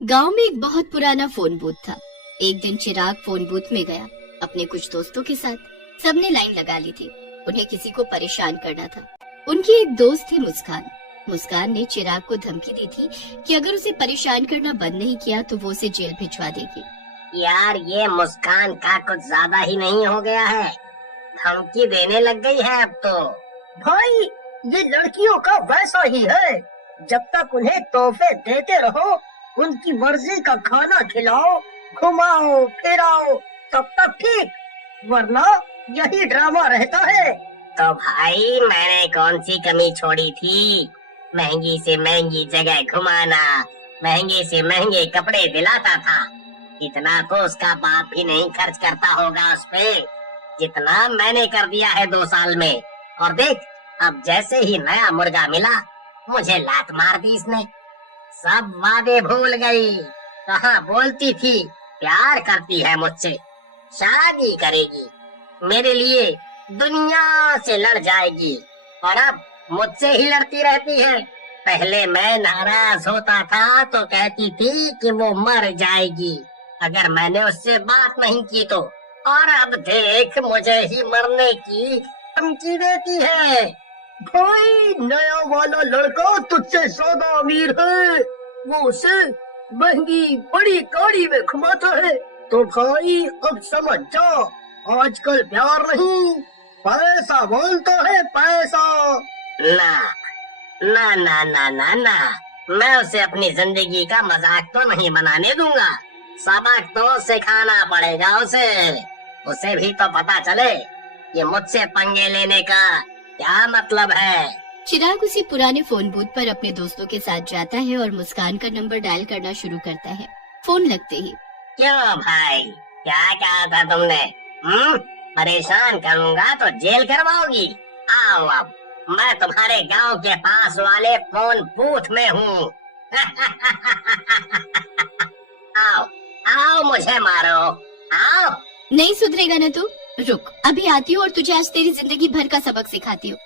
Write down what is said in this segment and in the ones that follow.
गांव में एक बहुत पुराना फोन बूथ था। एक दिन चिराग फोन बूथ में गया अपने कुछ दोस्तों के साथ। सबने लाइन लगा ली थी, उन्हें किसी को परेशान करना था। उनकी एक दोस्त थी मुस्कान। मुस्कान ने चिराग को धमकी दी थी कि अगर उसे परेशान करना बंद नहीं किया तो वो उसे जेल भिजवा देगी। यार ये मुस्कान का कुछ ज्यादा ही नहीं हो गया है? धमकी देने लग गई है अब तो। भाई ये लड़कियों का वैसा ही है, जब तक उन्हें तोहफे देते रहो, उनकी मर्जी का खाना खिलाओ, घुमाओ फिराओ, तब तक ठीक, वरना यही ड्रामा रहता है। तो भाई मैंने कौन सी कमी छोड़ी थी? महंगी से महंगी जगह घुमाना, महंगे से महंगे कपड़े दिलाता था। इतना तो उसका बाप भी नहीं खर्च करता होगा उस पे, जितना मैंने कर दिया है 2 साल में। और देख, अब जैसे ही नया मुर्गा मिला, मुझे लात मार दी इसने। सब वादे भूल गई। कहाँ बोलती थी प्यार करती है मुझसे, शादी करेगी, मेरे लिए दुनिया से लड़ जाएगी, और अब मुझसे ही लड़ती रहती है। पहले मैं नाराज होता था तो कहती थी कि वो मर जाएगी अगर मैंने उससे बात नहीं की तो, और अब देख मुझे ही मरने की धमकी देती है। भाई नया वाला लड़का तुझसे ज्यादा अमीर है, वो उसे महंगी बड़ी गाड़ी में घुमाता है। तो भाई अब समझ जा, आजकल प्यार नहीं, पैसा बोलता है, पैसा। ना ना ना ना ना ना, मैं उसे अपनी जिंदगी का मजाक तो नहीं बनाने दूंगा। सबक तो सिखाना पड़ेगा उसे भी तो पता चले कि मुझसे पंगे लेने का क्या मतलब है। चिराग उसी पुराने फोन बूथ पर अपने दोस्तों के साथ जाता है और मुस्कान का नंबर डायल करना शुरू करता है। फोन लगते ही, क्यों भाई, क्या कहा था तुमने? परेशान करूंगा तो जेल करवाओगी? आओ अब, मैं तुम्हारे गांव के पास वाले फोन बूथ में हूँ। आओ आओ मुझे मारो, आओ। नहीं सुधरेगा ना तू? रुक, अभी आती हूँ और तुझे आज तेरी जिंदगी भर का सबक सिखाती हूँ।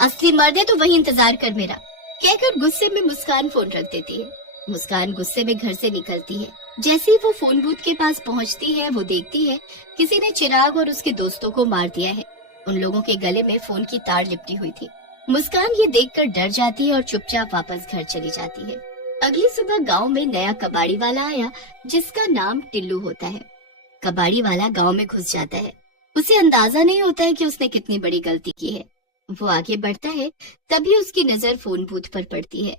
असली मर्द है तो वही इंतजार कर मेरा, कहकर गुस्से में मुस्कान फोन रख देती है। मुस्कान गुस्से में घर से निकलती है। जैसे ही वो फोन बूथ के पास पहुंचती है, वो देखती है किसी ने चिराग और उसके दोस्तों को मार दिया है। उन लोगों के गले में फोन की तार लिपटी हुई थी। मुस्कान ये देखकर डर जाती है और चुपचाप वापस घर चली जाती है। अगली सुबह गांव में नया कबाड़ी वाला आया, जिसका नाम टिल्लू होता है। कबाड़ी वाला गांव में घुस जाता है। उसे अंदाजा नहीं होता है कि उसने कितनी बड़ी गलती की है। वो आगे बढ़ता है, तभी उसकी नजर फोन बूथ पर पड़ती है।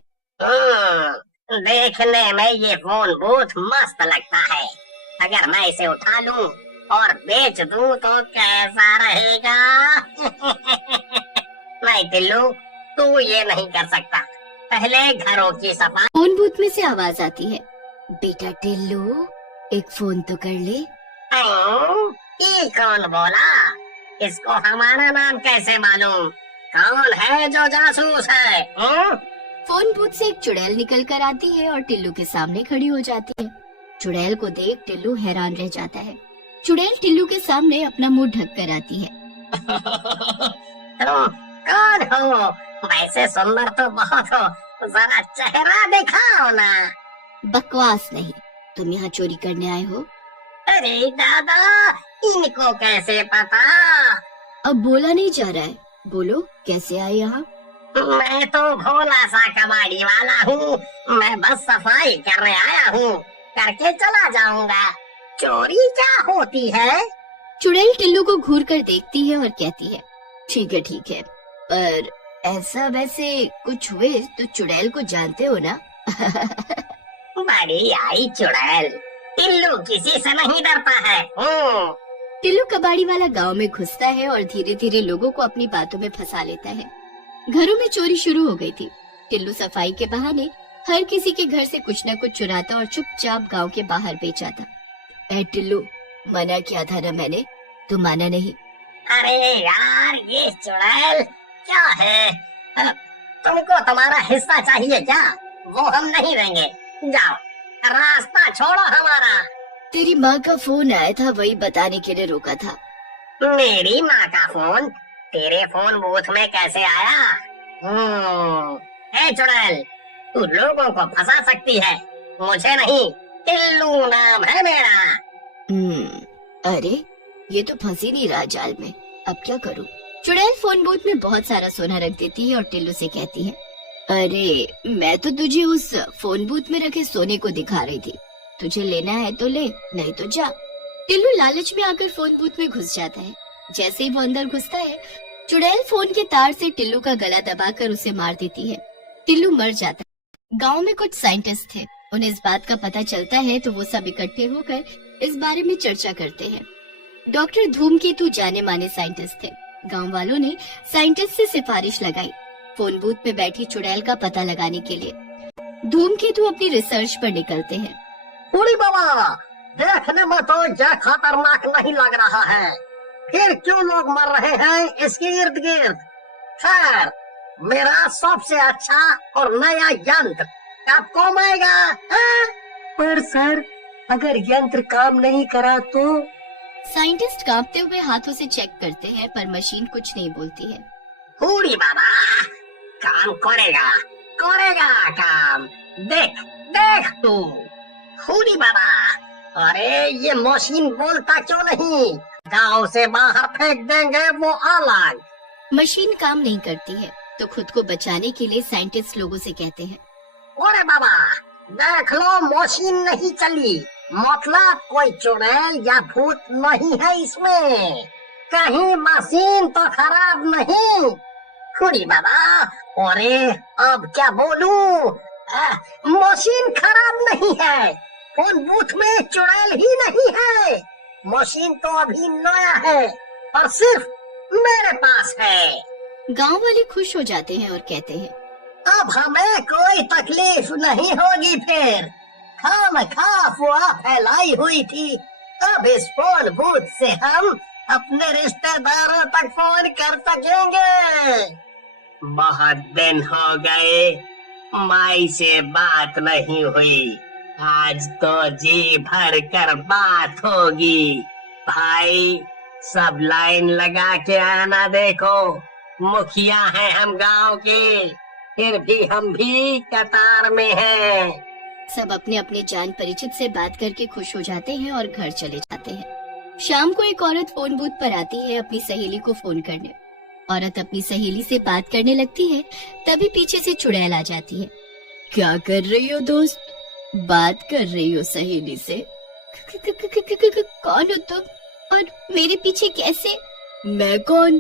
देखने में ये फोन बूथ मस्त लगता है, अगर मैं इसे उठा लूं और बेच दूं तो कैसा रहेगा? नहीं टिल्लू, तू ये नहीं कर सकता, पहले घरों की सफाई। फोन बूथ में से आवाज आती है, बेटा टिल्लू, एक फोन तो कर ले। ये कौन बोला? इसको हमारा नाम कैसे मालूम? कौन है जो जासूस है? फोन बूथ से एक चुड़ैल निकल कर आती है और टिल्लू के सामने खड़ी हो जाती है। चुड़ैल को देख टिल्लू हैरान रह जाता है। चुड़ैल टिल्लू के सामने अपना मुंह ढक कर आती है। तुम कौन हो? वैसे सुंदर तो बहुत हो, जरा चेहरा दिखाओ ना। बकवास नहीं, तुम यहाँ चोरी करने आए हो? अरे दादा, इनको कैसे पता? अब बोला नहीं जा रहा है, बोलो कैसे आए यहाँ? मैं तो भोला सा कबाड़ी वाला हूँ, मैं बस सफाई करने आया हूँ, करके चला जाऊंगा। चोरी क्या होती है? चुड़ैल टिल्लू को घूर कर देखती है और कहती है, ठीक है, पर ऐसा वैसे कुछ हुए तो चुड़ैल को जानते हो ना? बड़ी आई चुड़ैल, टिल्लू किसी से नहीं डरता है। टिल्लू कबाड़ी वाला गांव में घुसता है और धीरे धीरे लोगों को अपनी बातों में फंसा लेता है। घरों में चोरी शुरू हो गई थी। टिल्लू सफाई के बहाने हर किसी के घर से कुछ न कुछ चुराता और चुपचाप गांव के बाहर बेच आता। ऐ टिल्लू, मना किया था ना मैंने, तू माना नहीं। अरे यार ये चुड़ैल क्या है? तुमको तुम्हारा हिस्सा चाहिए क्या? वो हम नहीं देंगे, जाओ, रास्ता छोड़ो हमारा। तेरी माँ का फोन आया था, वही बताने के लिए रोका था। मेरी माँ का फोन तेरे फोन बूथ में कैसे आया? ए चुड़ैल, तू लोगों को फंसा सकती है, मुझे नहीं, टिल्लू नाम है मेरा। अरे ये तो फंसी नहीं रहा जाल में, अब क्या करूं? चुड़ैल फोन बूथ में बहुत सारा सोना रख देती है और टिल्लू से कहती है, अरे मैं तो तुझे उस फोन बूथ में रखे सोने को दिखा रही थी, तुझे लेना है तो ले, नहीं तो जा। टिल्लू लालच में आकर फोन बूथ में घुस जाता है। जैसे ही वो अंदर घुसता है, चुड़ैल फोन के तार से टिल्लू का गला दबाकर उसे मार देती है। टिल्लू मर जाता है। गांव में कुछ साइंटिस्ट थे, उन्हें इस बात का पता चलता है तो वो सब इकट्ठे होकर इस बारे में चर्चा करते हैं। डॉक्टर धूमकेतु जाने माने साइंटिस्ट थे। गांव वालों ने साइंटिस्ट से सिफारिश लगाई फोन बूथ में बैठी चुड़ैल का पता लगाने के लिए। धूमकेतु अपनी रिसर्च पर निकलते हैं। बूढ़ी बाबा, देखने में तो यह खतरनाक नहीं लग रहा है, फिर क्यों लोग मर रहे हैं इसके इर्द गिर्द? खैर, मेरा सबसे अच्छा और नया यंत्र कब काम आएगा? पर सर, अगर यंत्र काम नहीं करा तो? साइंटिस्ट कांपते हुए हाथों से चेक करते हैं पर मशीन कुछ नहीं बोलती है। बूढ़ी बाबा, काम करेगा, करेगा काम, देख देख तू। बूढ़ी बाबा, अरे ये मशीन बोलता क्यों नहीं? गांव से बाहर फेंक देंगे वो अलग। मशीन काम नहीं करती है तो खुद को बचाने के लिए साइंटिस्ट लोगों से कहते हैं, अरे बाबा, देख लो मशीन नहीं चली, मतलब कोई चुड़ैल या भूत नहीं है इसमें, कहीं मशीन तो खराब नहीं। बूढ़ी बाबा, अरे अब क्या बोलूं? मशीन खराब नहीं है, फोन बूथ में चुड़ैल ही नहीं है, मशीन तो अभी नया है और सिर्फ मेरे पास है। गांव वाले खुश हो जाते हैं और कहते हैं, अब हमें कोई तकलीफ नहीं होगी फिर, खामखा अफवाह फैलाई हुई थी, अब इस फोन बूथ से हम अपने रिश्तेदारों तक फोन कर सकेंगे। बहुत दिन हो गए माई से बात नहीं हुई, आज तो जी भर कर बात होगी। भाई सब लाइन लगा के आना, देखो मुखिया हैं हम गांव के, फिर भी हम भी कतार में हैं। सब अपने अपने जान परिचित से बात करके खुश हो जाते हैं और घर चले जाते हैं। शाम को एक औरत फोन बूथ पर आती है अपनी सहेली को फोन करने। औरत अपनी सहेली से बात करने लगती है, तभी पीछे से चुड़ैल आ जाती है। क्या कर रही हो दोस्त? बात कर रही हो सहेली से? कौन हो तुम और मेरे पीछे कैसे? मैं कौन?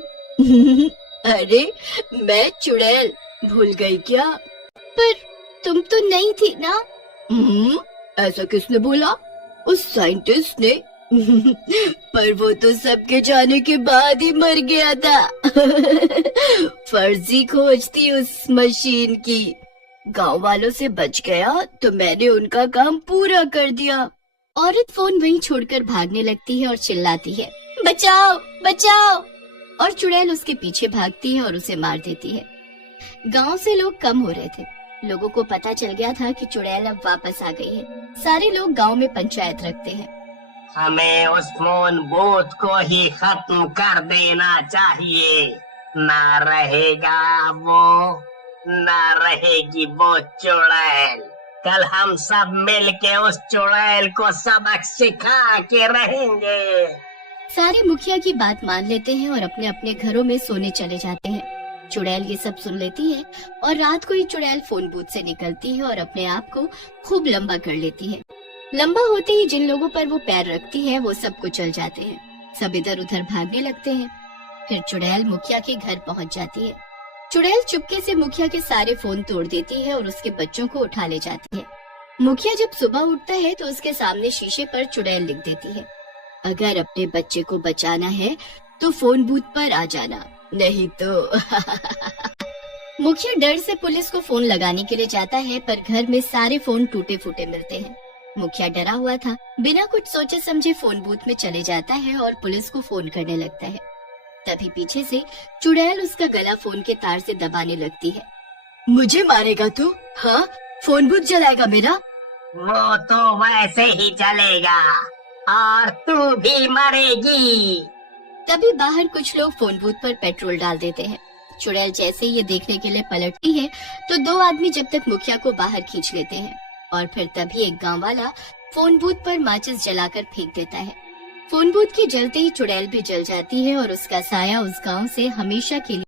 अरे मैं चुड़ैल, भूल गई क्या? पर तुम तो नहीं थी ना? ऐसा किसने बोला? उस साइंटिस्ट ने। पर वो तो सबके जाने के बाद ही मर गया था। फर्जी खोज थी उस मशीन की। गांव वालों से बच गया तो मैंने उनका काम पूरा कर दिया। औरत फोन वहीं छोड़कर भागने लगती है और चिल्लाती है, बचाओ बचाओ, और चुड़ैल उसके पीछे भागती है और उसे मार देती है। गांव से लोग कम हो रहे थे। लोगों को पता चल गया था कि चुड़ैल अब वापस आ गई है। सारे लोग गांव में पंचायत रखते हैं। हमें उस फोन बूथ को ही खत्म कर देना चाहिए, ना रहेगा वो, ना रहेगी वो चुड़ैल। कल हम सब मिलके उस चुड़ैल को सबक सिखा के रहेंगे। सारे मुखिया की बात मान लेते हैं और अपने अपने घरों में सोने चले जाते हैं। चुड़ैल ये सब सुन लेती है और रात को ही चुड़ैल फोन बूथ से निकलती है और अपने आप को खूब लंबा कर लेती है। लंबा होते ही जिन लोगों पर वो पैर रखती है वो सब कुचल जाते हैं। सब इधर उधर भागने लगते हैं। फिर चुड़ैल मुखिया के घर पहुंच जाती है। चुड़ैल चुपके से मुखिया के सारे फोन तोड़ देती है और उसके बच्चों को उठा ले जाती है। मुखिया जब सुबह उठता है तो उसके सामने शीशे पर चुड़ैल लिख देती है, अगर अपने बच्चे को बचाना है तो फोन बूथ पर आ जाना, नहीं तो। मुखिया डर से पुलिस को फोन लगाने के लिए जाता है, पर घर में सारे फोन टूटे फूटे मिलते हैं। मुखिया डरा हुआ था, बिना कुछ सोचे समझे फोन बूथ में चले जाता है और पुलिस को फोन करने लगता है। तभी पीछे से चुड़ैल उसका गला फोन के तार से दबाने लगती है। मुझे मारेगा तू? हाँ, फोन बूथ जलाएगा मेरा? वो तो वैसे ही चलेगा और तू भी मरेगी। तभी बाहर कुछ लोग फोन बूथ पर पेट्रोल डाल देते हैं। चुड़ैल जैसे ये देखने के लिए पलटती है तो दो आदमी जब तक मुखिया को बाहर खींच लेते हैं। और फिर तभी एक गांव वाला फोन बूथ पर माचिस जलाकर फेंक देता है। फोन बूथ के जलते ही चुड़ैल भी जल जाती है और उसका साया उस गांव से हमेशा के लिए